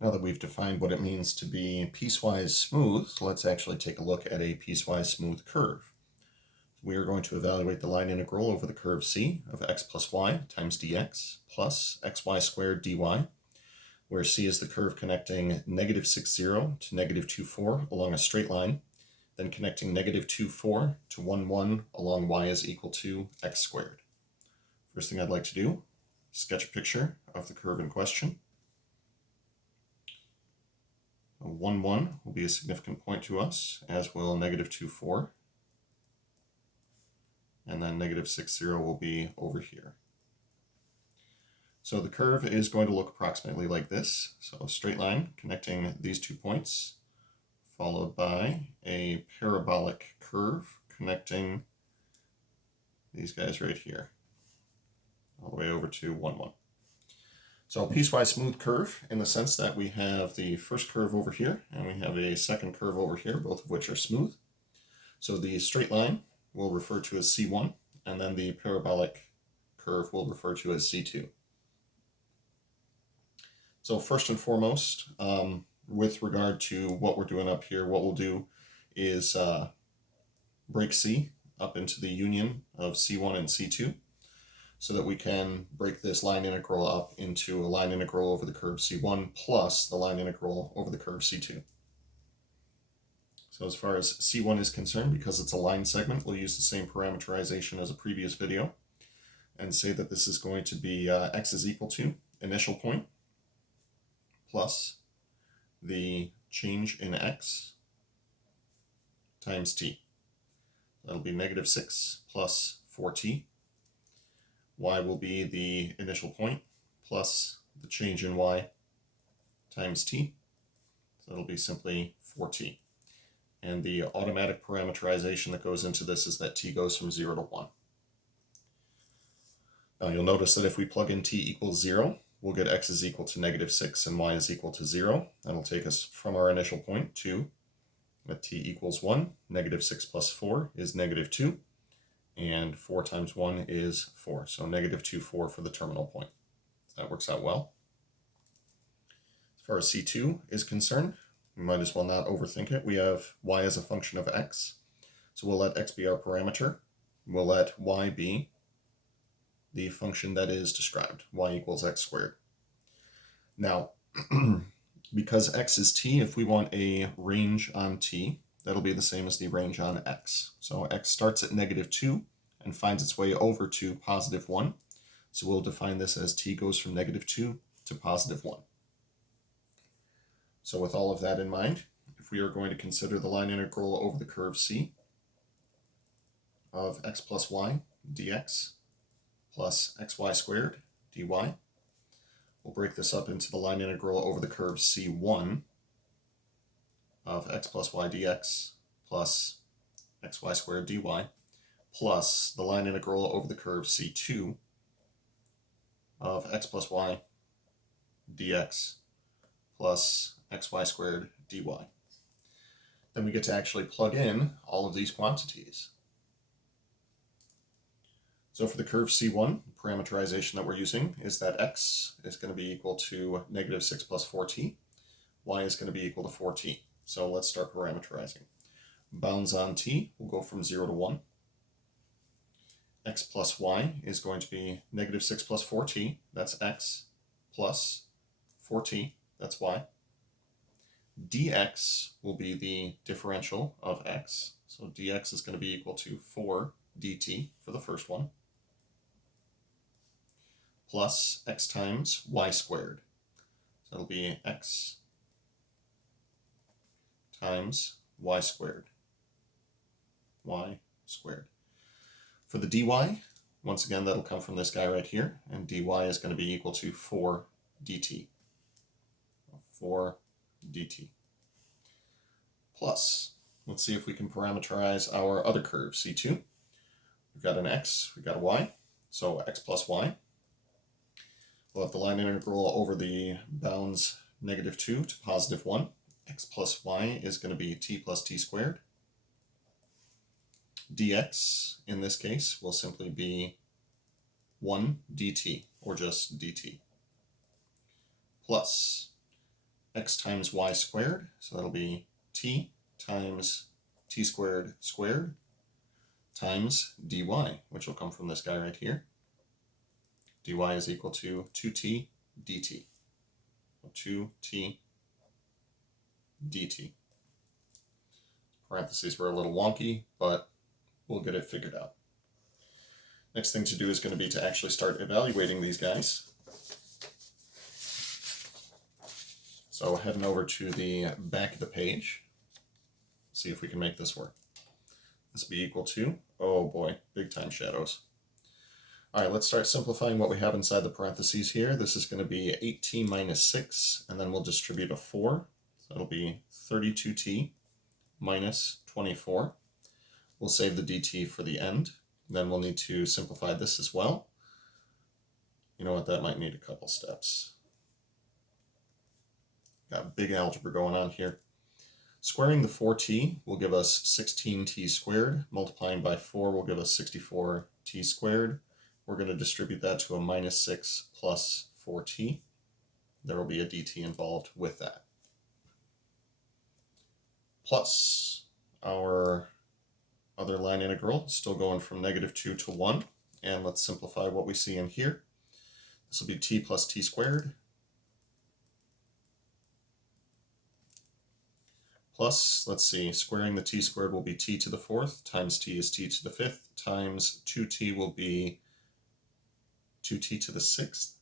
Now that we've defined what it means to be piecewise smooth, let's actually take a look at a piecewise smooth curve. We are going to evaluate the line integral over the curve C of x plus y times dx plus xy squared dy, where C is the curve connecting negative 6, 0 to negative 2, 4 along a straight line, then connecting negative 2, 4 to 1, 1 along y is equal to x squared. First thing I'd like to do, sketch a picture of the curve in question. 1, 1 will be a significant point to us, as will negative 2, 4. And then negative 6, 0 will be over here. So the curve is going to look approximately like this. So a straight line connecting these 2 points, followed by a parabolic curve connecting these guys right here, all the way over to 1, 1. So a piecewise smooth curve in the sense that we have the first curve over here and we have a second curve over here, both of which are smooth. So the straight line we'll refer to as C1, and then the parabolic curve we'll refer to as C2. So first and foremost, with regard to what we're doing up here, what we'll do is break C up into the union of C1 and C2, so that we can break this line integral up into a line integral over the curve C1 plus the line integral over the curve C2. So as far as C1 is concerned, because it's a line segment, we'll use the same parameterization as a previous video and say that this is going to be x is equal to initial point plus the change in x times t. That'll be negative 6 plus 4t. Y will be the initial point plus the change in y times t. So it'll be simply 4t. And the automatic parameterization that goes into this is that t goes from 0 to 1. Now you'll notice that if we plug in t equals 0, we'll get x is equal to negative 6 and y is equal to 0. That'll take us from our initial point to that t equals 1. Negative 6 plus 4 is negative 2. And 4 times 1 is 4. So negative 2, 4 for the terminal point. So that works out well. As far as C2 is concerned, we might as well not overthink it. We have y as a function of x. So we'll let x be our parameter. We'll let y be the function that is described, y equals x squared. Now, because x is t, if we want a range on t, that'll be the same as the range on x. So x starts at negative 2 and finds its way over to positive 1. So we'll define this as t goes from negative 2 to positive 1. So with all of that in mind, if we are going to consider the line integral over the curve C of x plus y dx plus xy squared dy, we'll break this up into the line integral over the curve C1 of x plus y dx plus xy squared dy plus the line integral over the curve C2 of x plus y dx plus xy squared dy. Then we get to actually plug in all of these quantities. So for the curve C1, the parameterization that we're using is that x is going to be equal to negative 6 plus 4t, y is going to be equal to 4t. So let's start parameterizing. Bounds on t will go from 0 to 1. X plus y is going to be negative 6 plus 4t, that's x, plus 4t, that's y. Dx will be the differential of x, so dx is going to be equal to 4 dt for the first one, plus x times y squared. So that'll be x times y squared. Y squared. For the dy, once again, that'll come from this guy right here, and dy is going to be equal to 4 dt. 4 dt. Plus, let's see if we can parameterize our other curve, C2. We've got an x, we've got a y, so x plus y. We'll have the line integral over the bounds negative 2 to positive 1. X plus y is going to be t plus t squared. Dx, in this case, will simply be 1 dt, or just dt, plus x times y squared, so that'll be t times t squared squared times dy, which will come from this guy right here. dy is equal to 2t dt. 2t dt. Parentheses were a little wonky, but we'll get it figured out. Next thing to do is going to be to actually start evaluating these guys. So heading over to the back of the page, see if we can make this work. This will be equal to, oh boy, big time shadows. All right, let's start simplifying what we have inside the parentheses here. This is going to be 8t minus 6, and then we'll distribute a 4. So it'll be 32t minus 24. We'll save the dt for the end. Then we'll need to simplify this as well. You know what, that might need a couple steps. Got big algebra going on here. Squaring the 4t will give us 16t squared. Multiplying by 4 will give us 64t squared. We're going to distribute that to a minus 6 plus 4t. There will be a dt involved with that. Plus our other line integral, still going from -2 to 1. And let's simplify what we see in here. This will be t plus t squared. Plus, let's see, squaring the t squared will be t to the 4th, times t is t to the 5th, times 2t will be 2t to the 6th,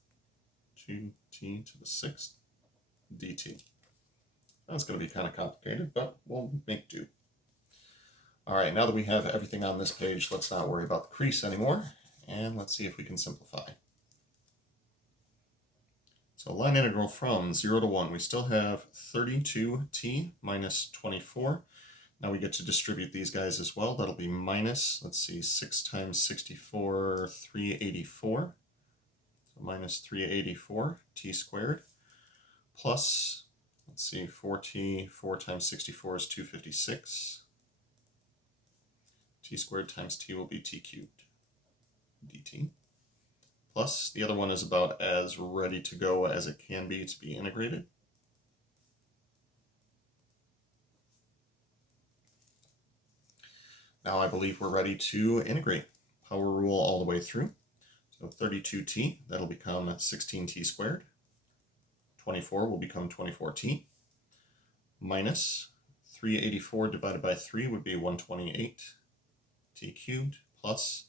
2t to the 6th, dt. That's going to be kind of complicated, but we'll make do. All right, now that we have everything on this page, let's not worry about the crease anymore, and let's see if we can simplify. So line integral from 0 to 1, we still have 32t minus 24. Now we get to distribute these guys as well. That'll be minus, let's see, 6 times 64, 384. So minus 384 t squared plus, let's see, 4t, 4 times 64 is 256. T squared times t will be t cubed dt. Plus, the other one is about as ready to go as it can be to be integrated. Now I believe we're ready to integrate. Power rule all the way through. So 32t, that'll become 16t squared. 24 will become 24t. Minus 384 divided by 3 would be 128 t cubed plus,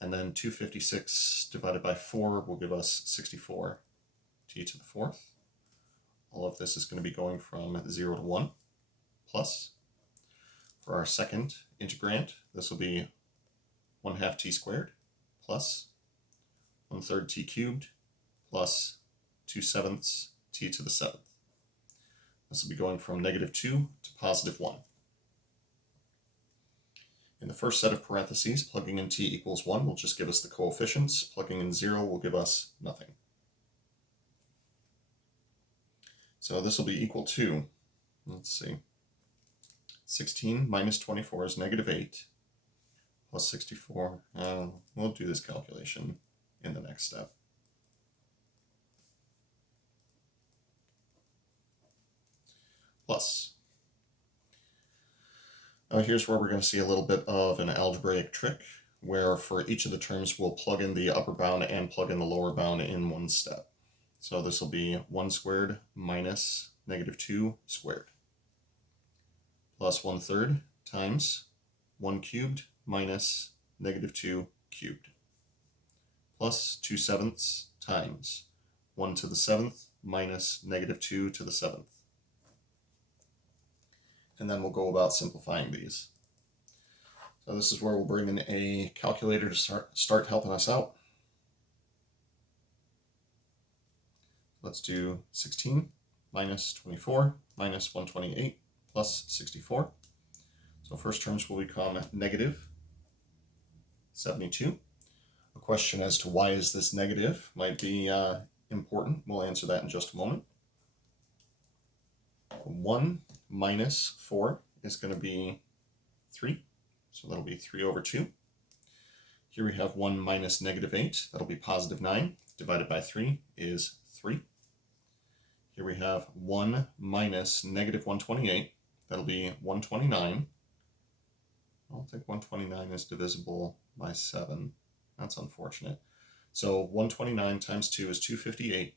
and then 256 divided by 4 will give us 64 t to the 4th. All of this is going to be going from 0 to 1 plus. For our second integrand, this will be 1/2 t squared plus 1/3 t cubed plus 2/7 t to the 7th. This will be going from -2 to +1. In the first set of parentheses, plugging in t equals 1 will just give us the coefficients. Plugging in 0 will give us nothing. So this will be equal to, let's see, 16 minus 24 is -8, plus 64. We'll do this calculation in the next step. Plus. Now here's where we're going to see a little bit of an algebraic trick, where for each of the terms we'll plug in the upper bound and plug in the lower bound in one step. So this will be 1 squared minus -2 squared, plus 1/3 times 1 cubed minus -2 cubed, plus 2/7 times 1 to the 7th minus -2 to the 7th. And then we'll go about simplifying these. So this is where we'll bring in a calculator to start helping us out. Let's do 16 minus 24 minus 128 plus 64. So first terms will become -72. A question as to why is this negative might be important. We'll answer that in just a moment. 1 minus 4 is going to be 3, so that'll be 3/2. Here we have 1 minus -8, that'll be +9, divided by 3 is 3. Here we have 1 minus negative 128. That'll be 129. I don't think 129 is divisible by 7. That's unfortunate. So 129 times 2 is 258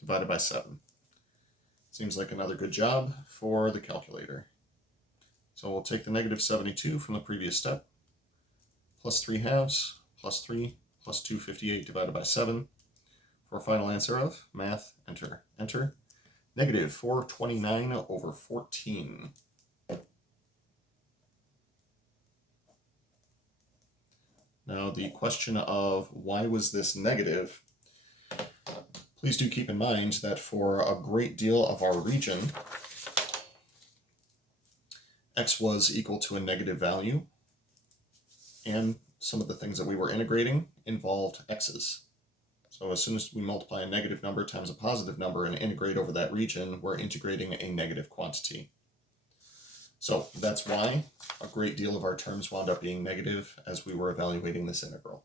divided by 7. Seems like another good job for the calculator. So we'll take the negative 72 from the previous step, plus 3 halves, plus 3, plus 258 divided by 7. For a final answer of math, enter, enter, negative 429 over 14. Now the question of why was this negative? Please do keep in mind that for a great deal of our region, x was equal to a negative value, and some of the things that we were integrating involved x's. So as soon as we multiply a negative number times a positive number and integrate over that region, we're integrating a negative quantity. So that's why a great deal of our terms wound up being negative as we were evaluating this integral.